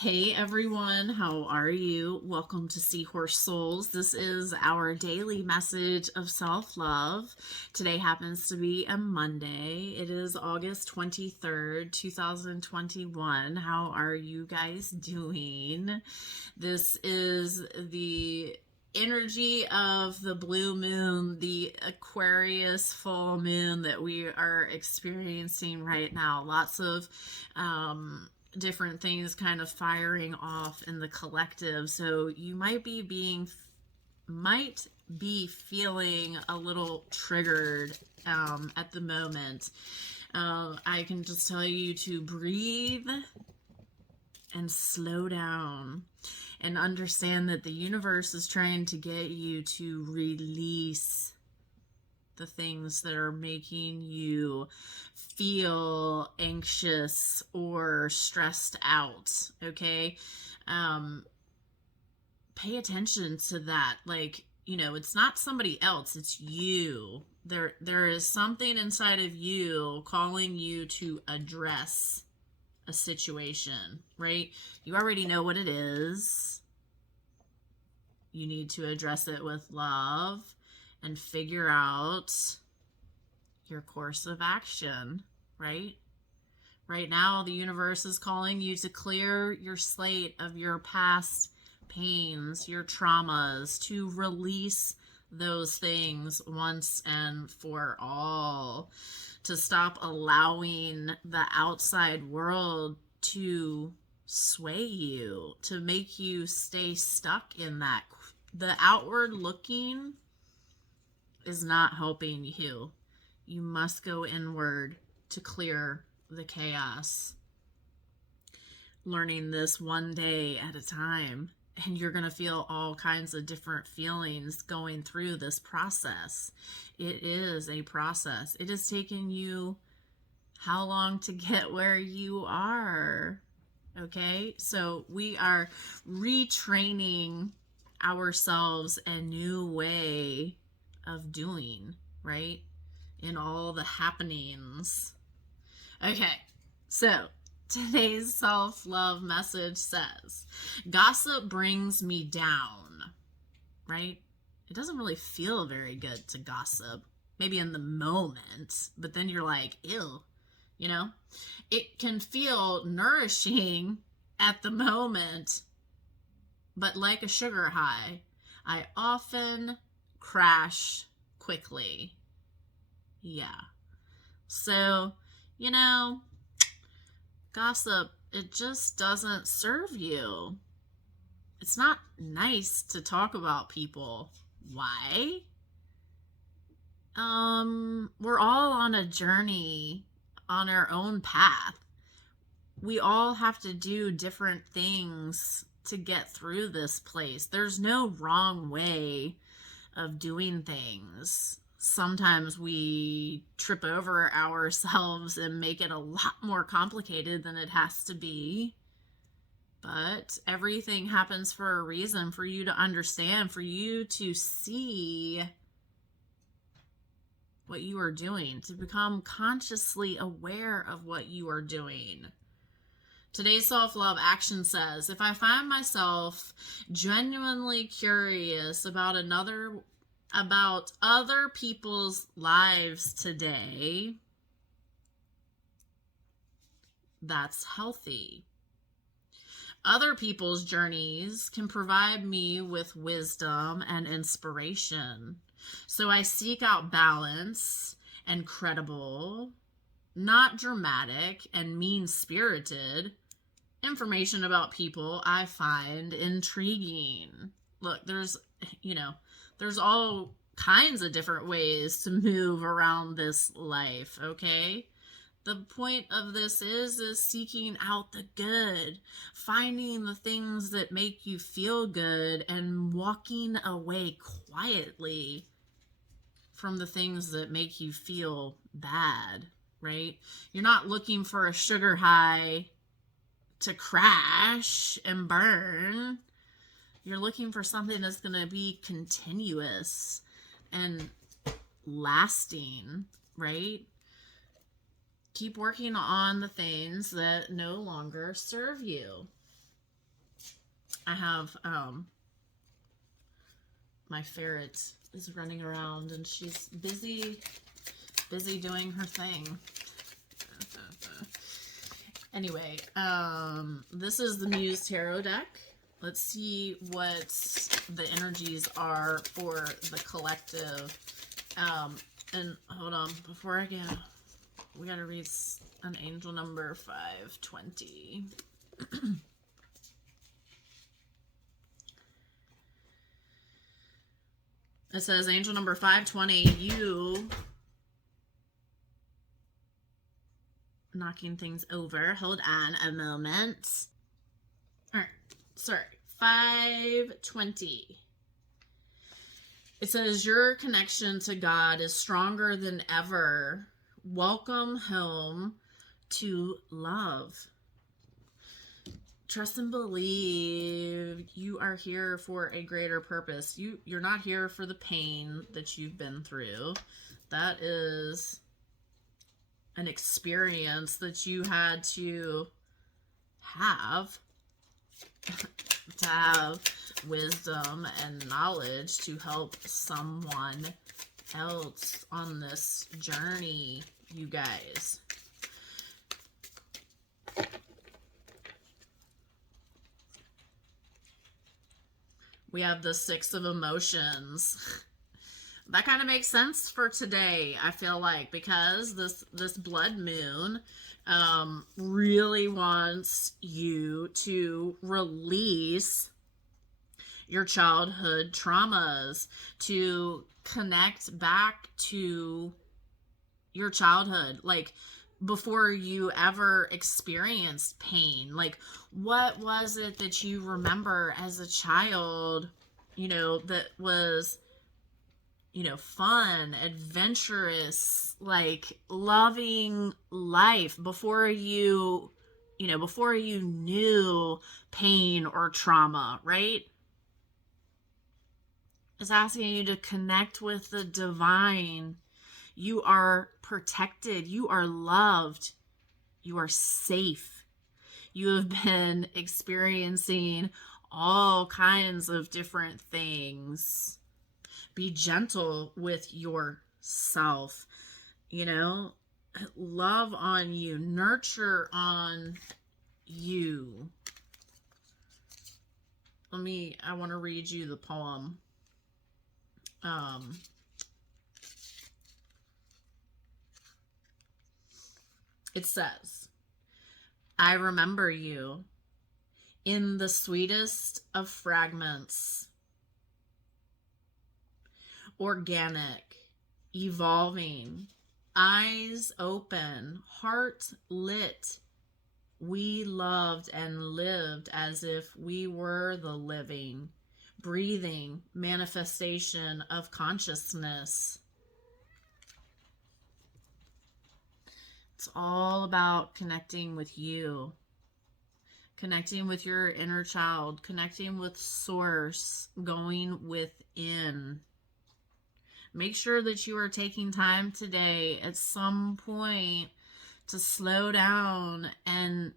Hey everyone, how are you? Welcome to SeahorseSouls. This is our daily message of self-love. Today happens to be a Monday. It is August 23rd, 2021. How are you guys doing? This is the energy of the blue moon, the Aquarius full moon that we are experiencing right now. Lots of different things kind of firing off in the collective, so you might be feeling a little triggered at the moment. I can just tell you to breathe and slow down and understand that the universe is trying to get you to release the things that are making you feel anxious or stressed out. Okay. Pay attention to that. Like, it's not somebody else, it's you. There is something inside of you calling you to address a situation, right? You already know what it is. You need to address it with love and figure out your course of action, right? Right now, the universe is calling you to clear your slate of your past pains, your traumas, to release those things once and for all, to stop allowing the outside world to sway you, to make you stay stuck in that. The outward looking is not helping you. You must go inward to clear the chaos. Learning this one day at a time, and you're going to feel all kinds of different feelings going through this process. It is a process. It has taken you how long to get where you are? Okay, so we are retraining ourselves a new way of doing, right? In all the happenings. Okay, so today's self-love message says, gossip brings me down, right? It doesn't really feel very good to gossip, maybe in the moment, but then you're like, ew, It can feel nourishing at the moment, but like a sugar high, I often crash quickly. Yeah. So, gossip, it just doesn't serve you. It's not nice to talk about people. Why? We're all on a journey, on our own path. We all have to do different things to get through this place. There's no wrong way of doing things. Sometimes we trip over ourselves and make it a lot more complicated than it has to be. But everything happens for a reason, for you to understand, for you to see what you are doing, to become consciously aware of what you are doing. Today's self-love action says, if I find myself genuinely curious about other people's lives today, that's healthy. Other people's journeys can provide me with wisdom and inspiration. So I seek out balance and credible, not dramatic and mean-spirited information about people I find intriguing. Look, there's all kinds of different ways to move around this life, okay? The point of this is seeking out the good, finding the things that make you feel good, and walking away quietly from the things that make you feel bad, right? You're not looking for a sugar high to crash and burn. You're looking for something that's going to be continuous and lasting, right? Keep working on the things that no longer serve you. I have my ferret is running around and she's busy doing her thing. Anyway, this is the Muse Tarot deck. Let's see what the energies are for the collective. And hold on, before I go, we gotta read an angel number 520. It says, angel number 520, you knocking things over. Hold on a moment. All right, sorry, 520. It says, your connection to God is stronger than ever. Welcome home to love. Trust and believe you are here for a greater purpose. You're not here for the pain that you've been through. That is an experience that you had to have wisdom and knowledge to help someone else on this journey, you guys. We have the Six of Emotions. That kind of makes sense for today, I feel like, because this blood moon really wants you to release your childhood traumas, to connect back to your childhood, like before you ever experienced pain. Like, what was it that you remember as a child, you know, that was, you know, fun, adventurous, like loving life before you, you know, before you knew pain or trauma, right? It's asking you to connect with the divine. You are protected. You are loved. You are safe. You have been experiencing all kinds of different things. Be gentle with yourself. You know, love on you. Nurture on you. I want to read you the poem. It says, I remember you in the sweetest of fragments, organic, evolving, eyes open, heart lit. We loved and lived as if we were the living, breathing manifestation of consciousness. It's all about connecting with you, connecting with your inner child, connecting with source, going within. Make sure that you are taking time today at some point to slow down and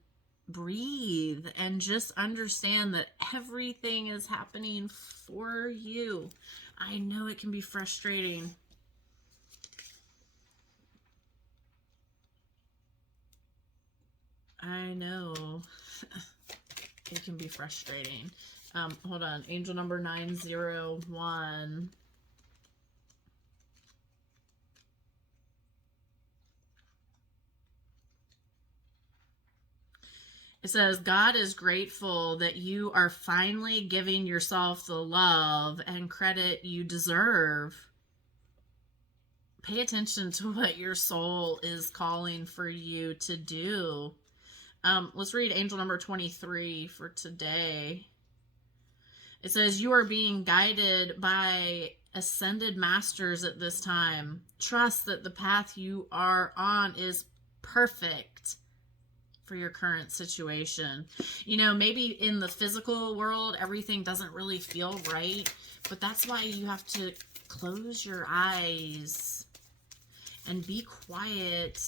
breathe and just understand that everything is happening for you. I know it can be frustrating. I know it can be frustrating. Hold on. Angel number 901. It says, God is grateful that you are finally giving yourself the love and credit you deserve. Pay attention to what your soul is calling for you to do. Let's read angel number 23 for today. It says, you are being guided by ascended masters at this time. Trust that the path you are on is perfect for your current situation. You know, maybe in the physical world, everything doesn't really feel right, but that's why you have to close your eyes and be quiet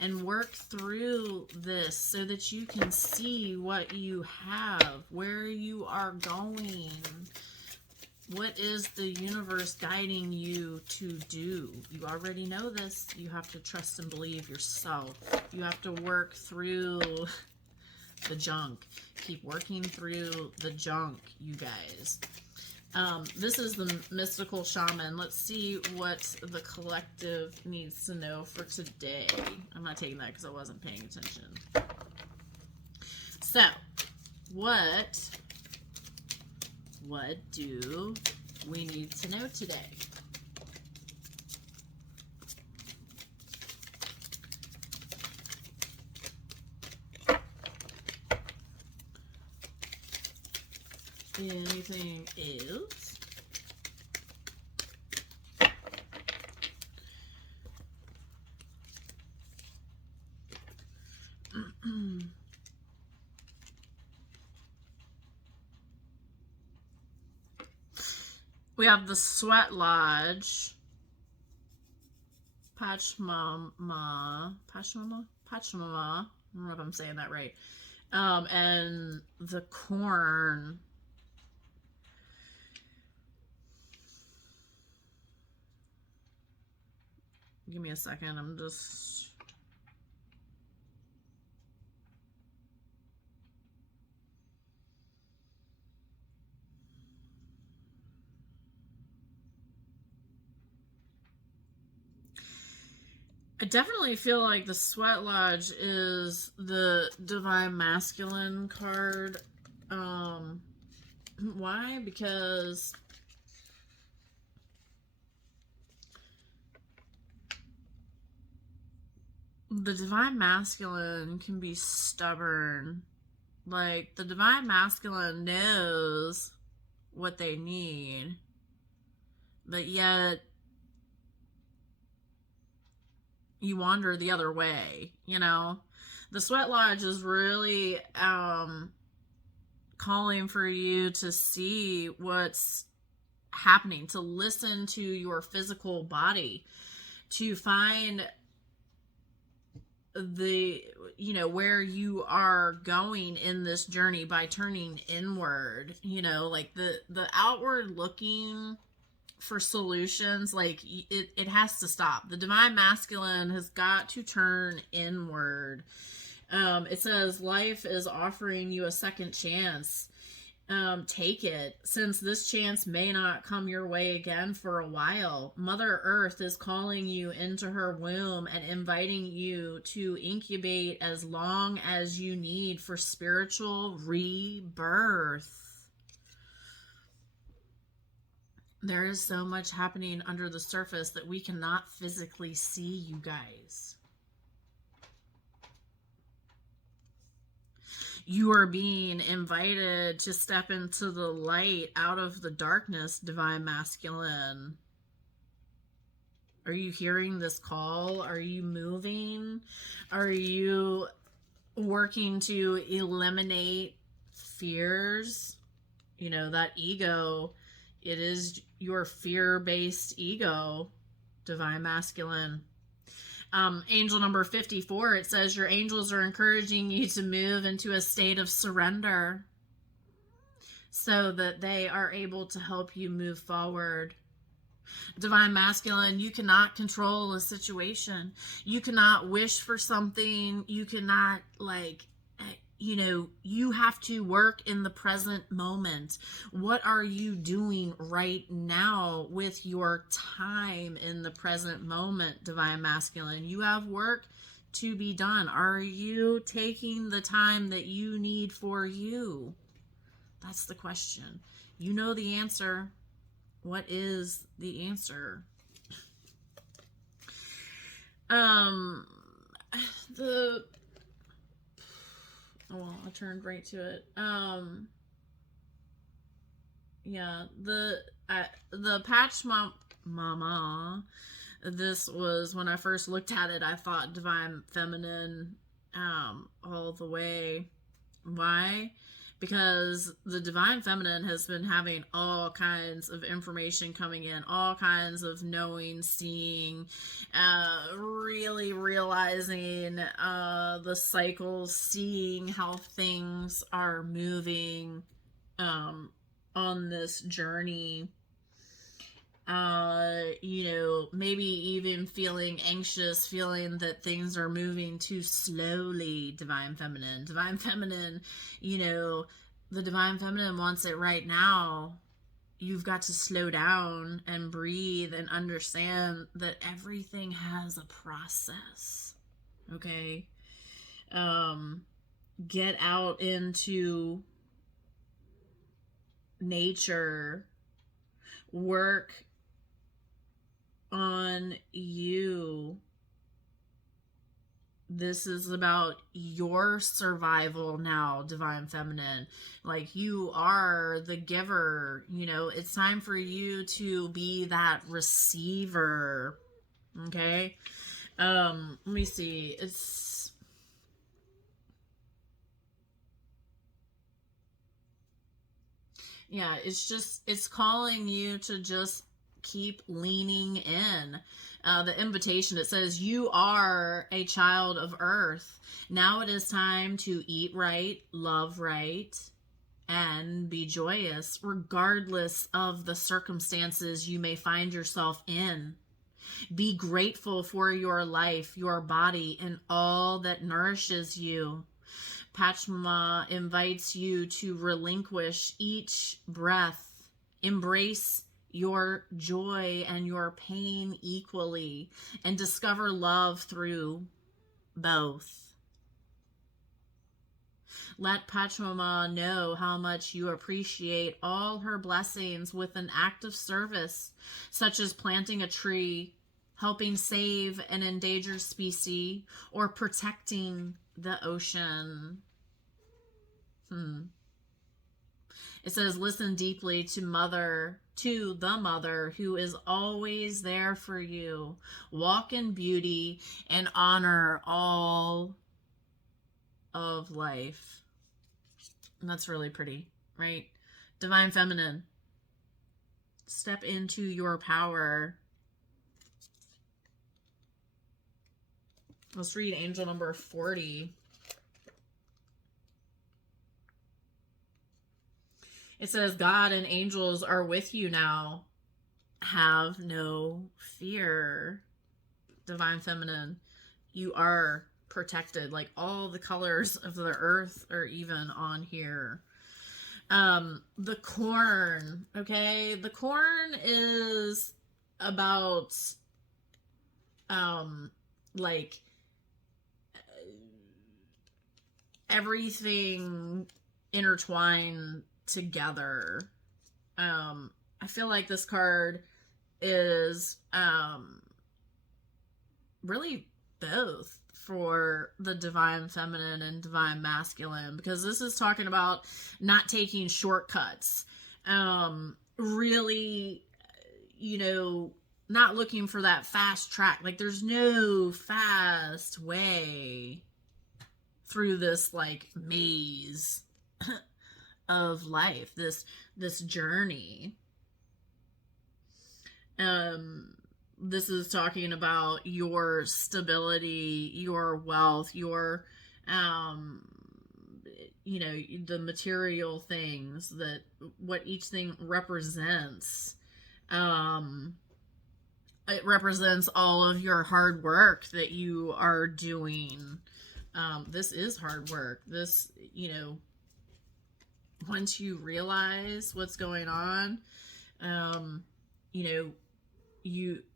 and work through this so that you can see what you have, where you are going. What is the universe guiding you to do? You already know this. You have to trust and believe yourself. You have to work through the junk. Keep working through the junk, you guys. This is the mystical shaman. Let's see what the collective needs to know for today. I'm not taking that because I wasn't paying attention. So, what do we need to know today? Anything else? We have the Sweat Lodge, Pachmama. I don't know if I'm saying that right. And the Corn. Give me a second. I'm just... I definitely feel like the Sweat Lodge is the Divine Masculine card. Why? Because the Divine Masculine can be stubborn. Like, the Divine Masculine knows what they need, but yet you wander the other way, you know? The Sweat Lodge is really calling for you to see what's happening, to listen to your physical body, to find the, you know, where you are going in this journey by turning inward. You know, like the outward looking for solutions, like it has to stop. The Divine Masculine has got to turn inward. It says life is offering you a second chance. Take it, since this chance may not come your way again for a while. Mother Earth is calling you into her womb and inviting you to incubate as long as you need for spiritual rebirth. There is so much happening under the surface that we cannot physically see, you guys. You are being invited to step into the light out of the darkness, Divine Masculine. Are you hearing this call? Are you moving? Are you working to eliminate fears? You know, that ego, it is your fear-based ego, Divine Masculine. Angel number 54, it says your angels are encouraging you to move into a state of surrender so that they are able to help you move forward. Divine Masculine, you cannot control a situation. You cannot wish for something. You cannot, like, you know, you have to work in the present moment. What are you doing right now with your time in the present moment, Divine Masculine? You have work to be done. Are you taking the time that you need for you? That's the question. You know the answer. What is the answer? Well, I turned right to it. Yeah, the patch mama. This was, when I first looked at it, I thought Divine Feminine, all the way. Why? because the divine feminine has been having all kinds of information coming in, all kinds of knowing, seeing, really realizing the cycles, seeing how things are moving on this journey. Maybe even feeling anxious, feeling that things are moving too slowly. Divine feminine, the divine feminine wants it right now. You've got to slow down and breathe and understand that everything has a process. Okay. Get out into nature, work on you. This is about your survival now, divine feminine. Like, you are the giver. It's time for you to be that receiver. Okay. Let me see. It's calling you to just keep leaning in. The invitation, it says, you are a child of earth. Now it is time to eat right, love right, and be joyous, regardless of the circumstances you may find yourself in. Be grateful for your life, your body, and all that nourishes you. Pachma invites you to relinquish each breath, embrace your joy and your pain equally, and discover love through both. Let Pachma know how much you appreciate all her blessings with an act of service, such as planting a tree, helping save an endangered species, or protecting the ocean. It says, listen deeply to the mother who is always there for you. Walk in beauty and honor all of life. And that's really pretty, right? Divine feminine, step into your power. Let's read angel number 40. It says, God and angels are with you now. Have no fear. Divine feminine, you are protected. Like, all the colors of the earth are even on here. The corn, okay? The corn is about, everything intertwined together. I feel like this card is really both for the divine feminine and divine masculine, because this is talking about not taking shortcuts, really, not looking for that fast track. Like, there's no fast way through this maze of life, this journey. This is talking about your stability, your wealth, your the material things, that what each thing represents. It represents all of your hard work that you are doing. This is hard work. This, once you realize what's going on,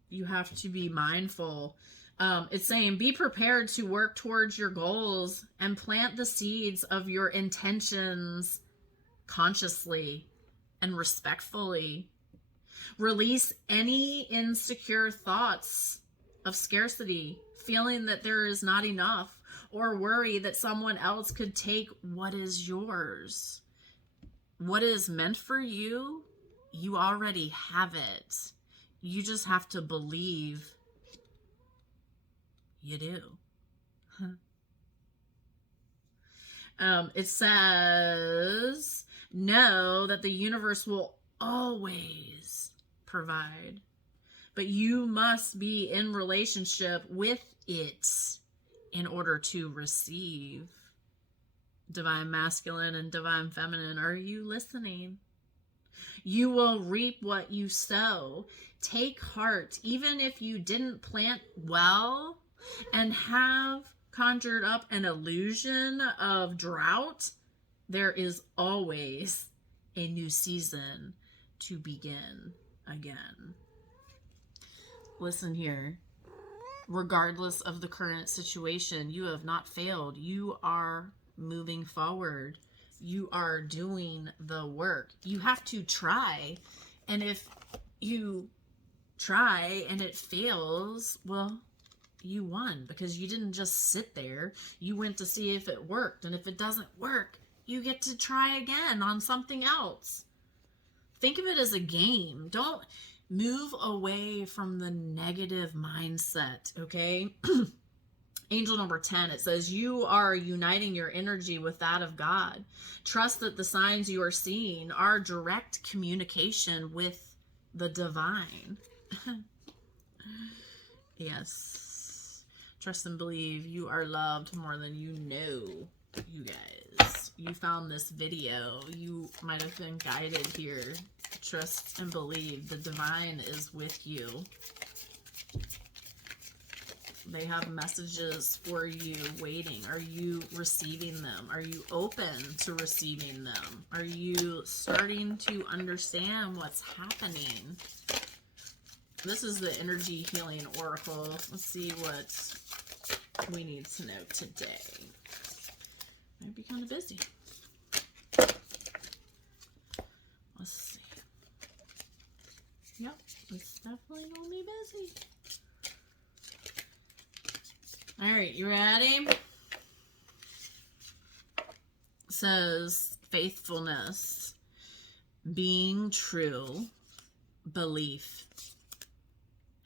you have to be mindful. It's saying, be prepared to work towards your goals and plant the seeds of your intentions consciously and respectfully. Release any insecure thoughts of scarcity, feeling that there is not enough, or worry that someone else could take what is yours. What is meant for you, you already have it. You just have to believe you do. It says, know that the universe will always provide, but you must be in relationship with it in order to receive. Divine masculine and divine feminine, are you listening? You will reap what you sow. Take heart, even if you didn't plant well and have conjured up an illusion of drought. There is always a new season to begin again. Listen here. Regardless of the current situation, you have not failed. You are moving forward. You are doing the work. You have to try. And if you try and it fails, well, you won, because you didn't just sit there. You went to see if it worked. And if it doesn't work, you get to try again on something else. Think of it as a game. Don't move away from the negative mindset, okay? Angel number 10, it says, you are uniting your energy with that of God. Trust that the signs you are seeing are direct communication with the divine. Yes. Trust and believe you are loved more than you know, you guys. You found this video. You might have been guided here. Trust and believe the divine is with you. They have messages for you waiting. Are you receiving them? Are you open to receiving them? Are you starting to understand what's happening? This is the energy healing oracle. Let's see what we need to know today. Might be kind of busy. Let's see. Yep, it's definitely gonna be busy. All right, you ready? It says faithfulness, being true, belief,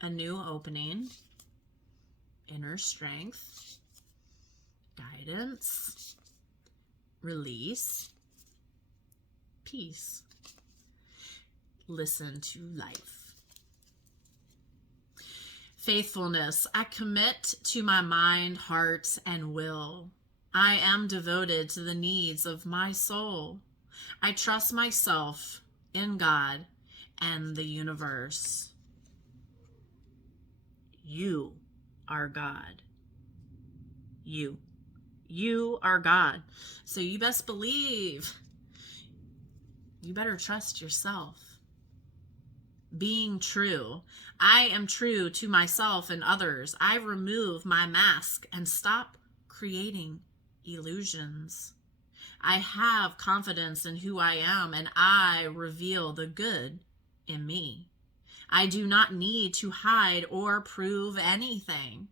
a new opening, inner strength, guidance, release, peace. Listen to life. Faithfulness. I commit to my mind, heart, and will. I am devoted to the needs of my soul. I trust myself in God and the universe. You are God. You are God. So you best believe. You better trust yourself. Being true. I am true to myself and others. I remove my mask and stop creating illusions. I have confidence in who I am, and I reveal the good in me. I do not need to hide or prove anything.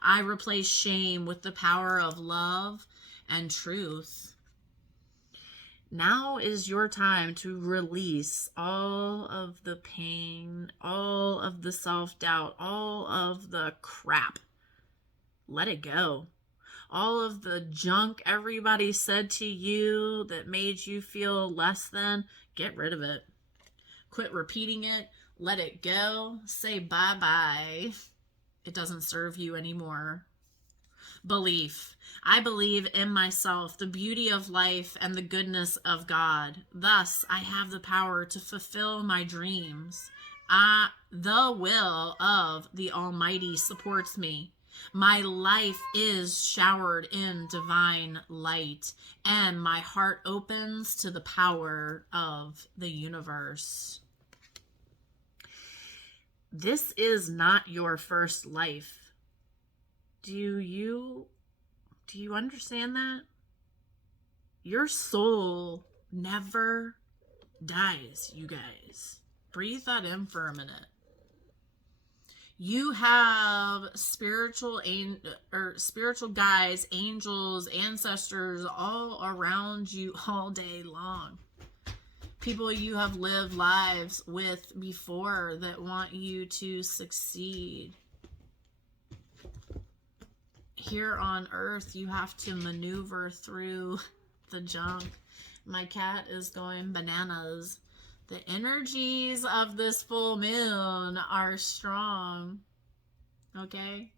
I replace shame with the power of love and truth. Now is your time to release all of the pain, all of the self-doubt, all of the crap. Let it go. All of the junk everybody said to you that made you feel less than, get rid of it. Quit repeating it. Let it go. Say bye-bye. It doesn't serve you anymore. Belief. I believe in myself, the beauty of life, and the goodness of God. Thus, I have the power to fulfill my dreams. The will of the Almighty supports me. My life is showered in divine light, and my heart opens to the power of the universe. This is not your first life. Do you understand that? Your soul never dies, you guys. Breathe that in for a minute. You have spiritual guides, angels, ancestors all around you all day long. People you have lived lives with before that want you to succeed. here on earth, you have to maneuver through the junk. My cat is going bananas. The energies of this full moon are strong. Okay?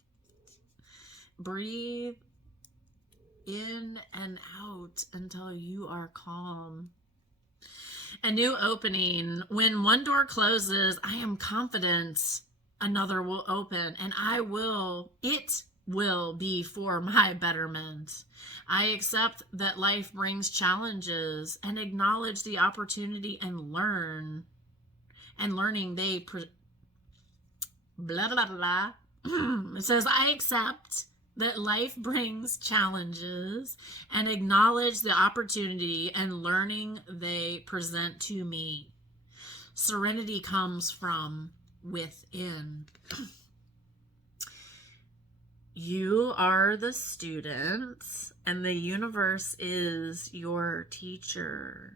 Breathe in and out until you are calm. A new opening. When one door closes, I am confident another will open, and it will be for my betterment. I accept that life brings challenges and acknowledge the opportunity and learn. And learning, blah, blah, blah. It says, I accept that life brings challenges and acknowledge the opportunity and learning they present to me. Serenity comes from within. You are the student, and the universe is your teacher.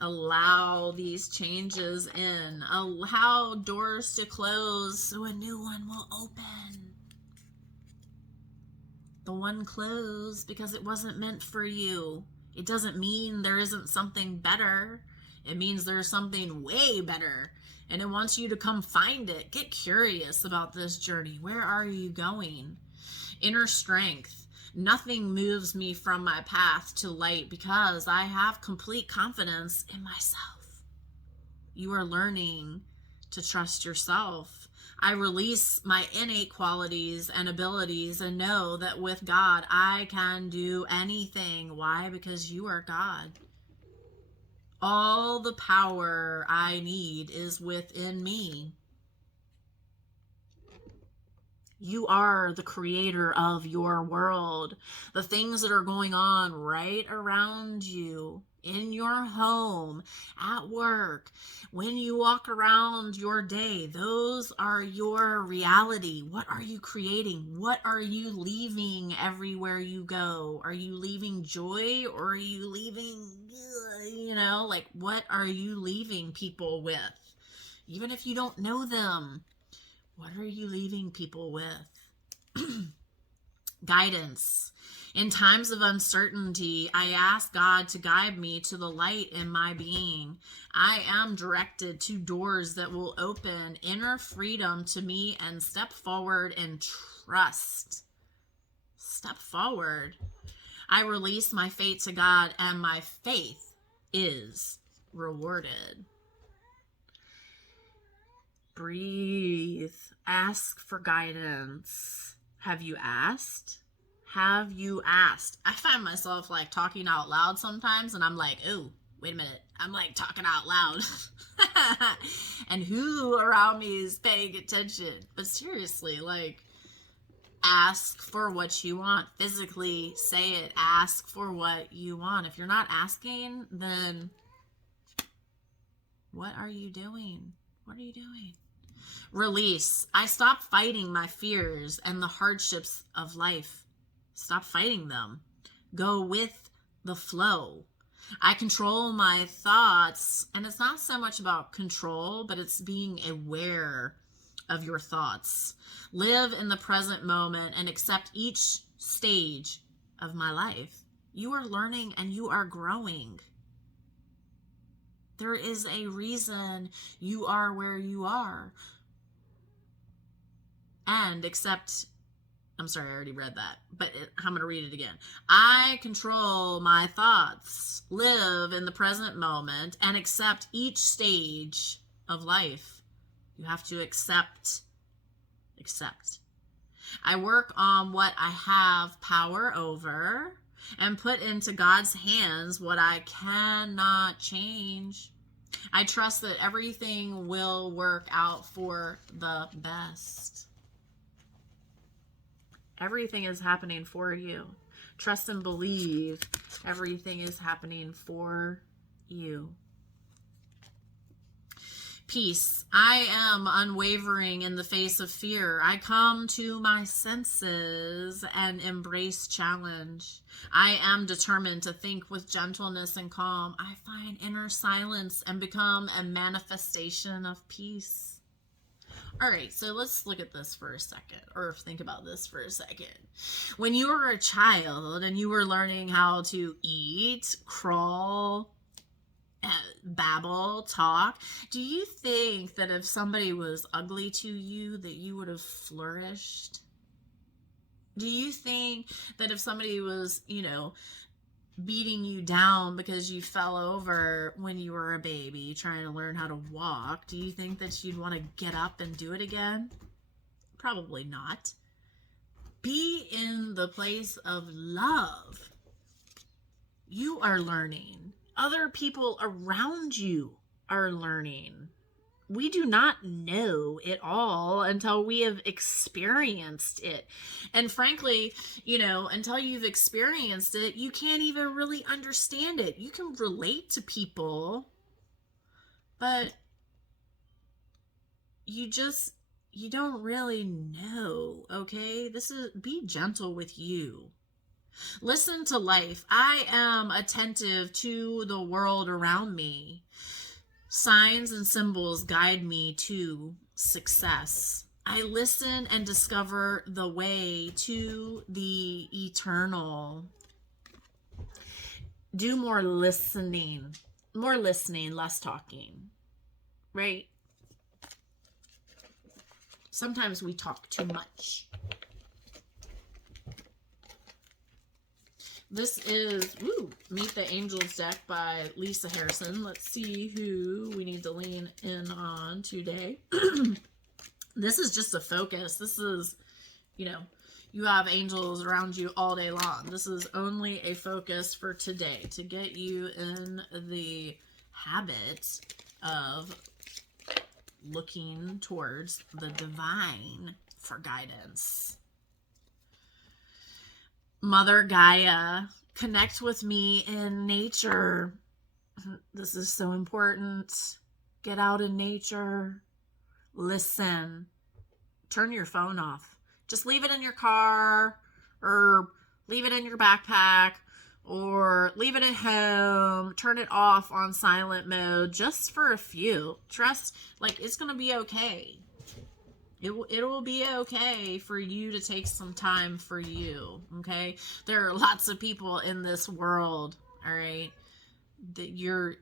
Allow these changes in. Allow doors to close so a new one will open. The one closed because it wasn't meant for you. It doesn't mean there isn't something better. It means there's something way better. And it wants you to come find it. Get curious about this journey. Where are you going? Inner strength. Nothing moves me from my path to light because I have complete confidence in myself. You are learning to trust yourself. I release my innate qualities and abilities and know that with God, I can do anything. Why? Because you are God. All the power I need is within me. You are the creator of your world. The things that are going on right around you, in your home, at work, when you walk around your day, those are your reality. What are you creating? What are you leaving everywhere you go? Are you leaving joy, or are you leaving, what are you leaving people with? Even if you don't know them, what are you leaving people with? Guidance. In times of uncertainty, I ask God to guide me to the light in my being. I am directed to doors that will open inner freedom to me and step forward and trust. Step forward. I release my fate to God, and my faith is rewarded. Breathe. Ask for guidance. Have you asked? Have you asked? I find myself talking out loud sometimes, and I'm like, oh, wait a minute. I'm talking out loud. And who around me is paying attention? But seriously, ask for what you want. Physically say it. Ask for what you want. If you're not asking, then what are you doing? What are you doing? Release. I stop fighting my fears and the hardships of life. Stop fighting them. Go with the flow. I control my thoughts, and it's not so much about control, but it's being aware of your thoughts. Live in the present moment and accept each stage of my life. You are learning and you are growing. There is a reason you are where you are. And I'm sorry, I already read that, but I'm going to read it again. I control my thoughts, live in the present moment, and accept each stage of life. You have to accept. I work on what I have power over and put into God's hands what I cannot change. I trust that everything will work out for the best. Everything is happening for you. Trust and believe everything is happening for you. Peace. I am unwavering in the face of fear. I come to my senses and embrace challenge. I am determined to think with gentleness and calm. I find inner silence and become a manifestation of peace. All right, so let's look at this for a second, or think about this for a second. When you were a child and you were learning how to eat, crawl, babble, talk, do you think that if somebody was ugly to you that you would have flourished? Do you think that if somebody was, beating you down because you fell over when you were a baby trying to learn how to walk, do you think that you'd want to get up and do it again? Probably not. Be in the place of love. You are learning. Other people around you are learning. We do not know it all until we have experienced it. And frankly, until you've experienced it, you can't even really understand it. You can relate to people, but you don't really know, okay? Be gentle with you. Listen to life. I am attentive to the world around me. Signs and symbols guide me to success. I listen and discover the way to the eternal. Do more listening, less talking, right? Sometimes we talk too much. This is Meet the Angels deck by Lisa Harrison. Let's see who we need to lean in on today. This is just a focus. This is, you have angels around you all day long. This is only a focus for today to get you in the habit of looking towards the divine for guidance. Mother Gaia, connect with me in nature. This is so important. Get out in nature. Listen. Turn your phone off. Just leave it in your car, or leave it in your backpack, or leave it at home. Turn it off on silent mode just for a few. Trust, it's going to be okay. It will be okay for you to take some time for you, okay? There are lots of people in this world, all right, that you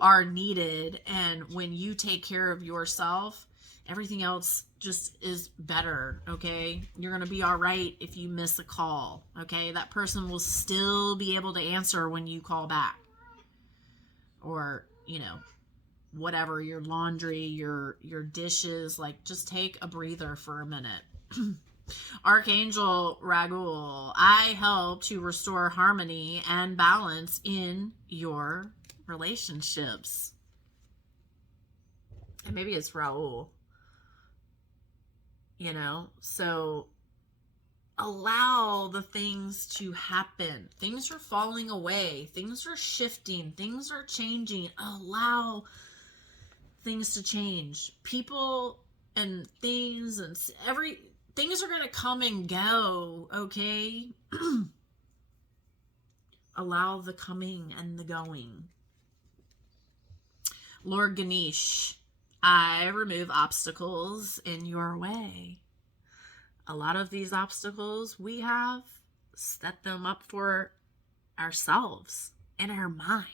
are needed, and when you take care of yourself, everything else just is better, okay? You're going to be all right if you miss a call, okay? That person will still be able to answer when you call back. Or, whatever, your laundry, your dishes, just take a breather for a minute. Archangel Raguel, I help to restore harmony and balance in your relationships. And maybe it's Raul. So allow the things to happen. Things are falling away. Things are shifting. Things are changing. Allow things to change. People and things and things are going to come and go, okay? Allow the coming and the going. Lord Ganesh, I remove obstacles in your way. A lot of these obstacles we have set them up for ourselves in our mind.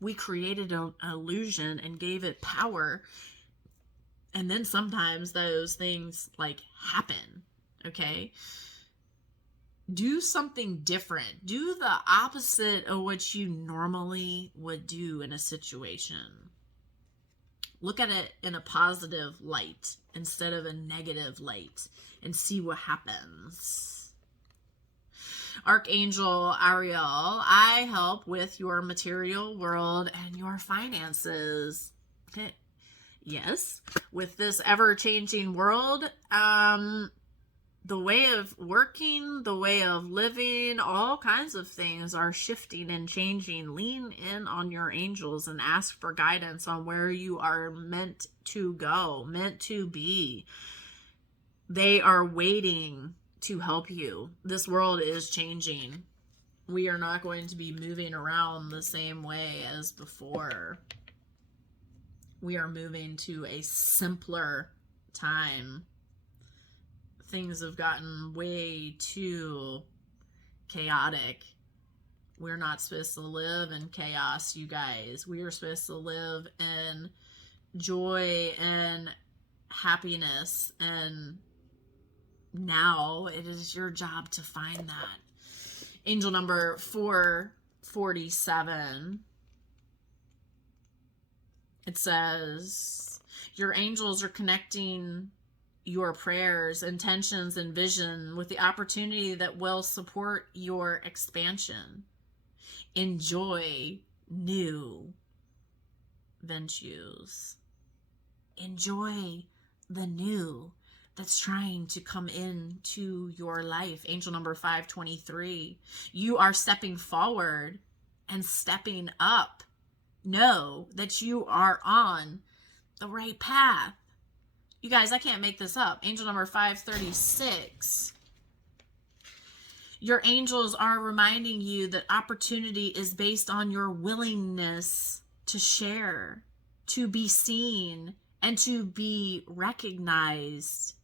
We created an illusion and gave it power. And then sometimes those things happen, okay? Do something different. Do the opposite of what you normally would do in a situation. Look at it in a positive light instead of a negative light and see what happens. Archangel Ariel, I help with your material world and your finances. Okay. Yes, with this ever-changing world, the way of working, the way of living, all kinds of things are shifting and changing. Lean in on your angels and ask for guidance on where you are meant to go, meant to be. They are waiting to help you. This world is changing. We are not going to be moving around the same way as before. We are moving to a simpler time. Things have gotten way too chaotic. We're not supposed to live in chaos, you guys. We are supposed to live in joy and happiness, and now it is your job to find that. Angel number 447. It says, your angels are connecting your prayers, intentions, and vision with the opportunity that will support your expansion. Enjoy new ventures. Enjoy the new that's trying to come into your life. Angel number 523. You are stepping forward and stepping up. Know that you are on the right path. You guys, I can't make this up. Angel number 536. Your angels are reminding you that opportunity is based on your willingness to share, to be seen, and to be recognized,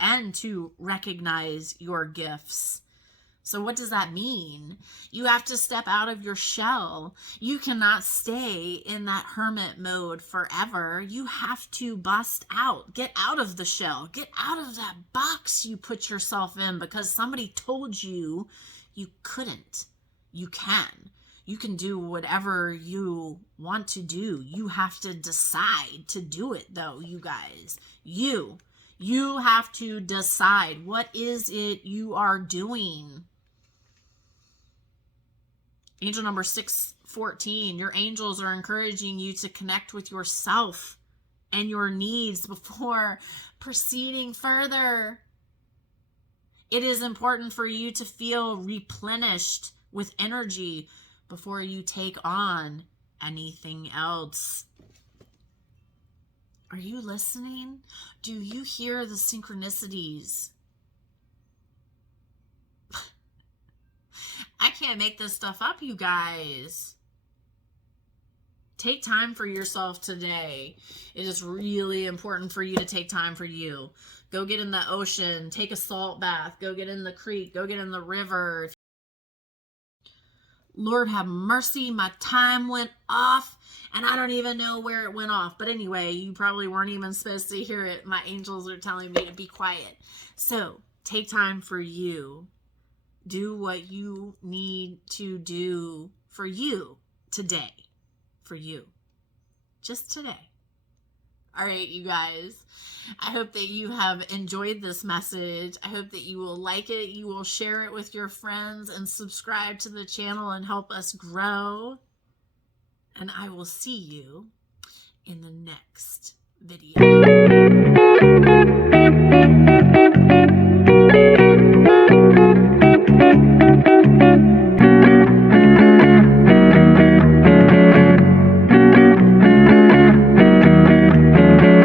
and to recognize your gifts. So what does that mean? You have to step out of your shell. You cannot stay in that hermit mode forever. You have to bust out. Get out of the shell. Get out of that box you put yourself in because somebody told you you couldn't. You can. You can do whatever you want to do. You have to decide to do it, though, you guys. You have to decide. What is it you are doing? Angel number 614, your angels are encouraging you to connect with yourself and your needs before proceeding further. It is important for you to feel replenished with energy before you take on anything else. Are you listening? Do you hear the synchronicities? I can't make this stuff up, you guys. Take time for yourself today. It is really important for you to take time for you. Go get in the ocean. Take a salt bath. Go get in the creek. Go get in the river. Lord have mercy, my time went off, and I don't even know where it went off. But anyway, you probably weren't even supposed to hear it. My angels are telling me to be quiet. So take time for you. Do what you need to do for you today. For you. Just today. All right, you guys. I hope that you have enjoyed this message. I hope that you will like it. You will share it with your friends and subscribe to the channel and help us grow. And I will see you in the next video.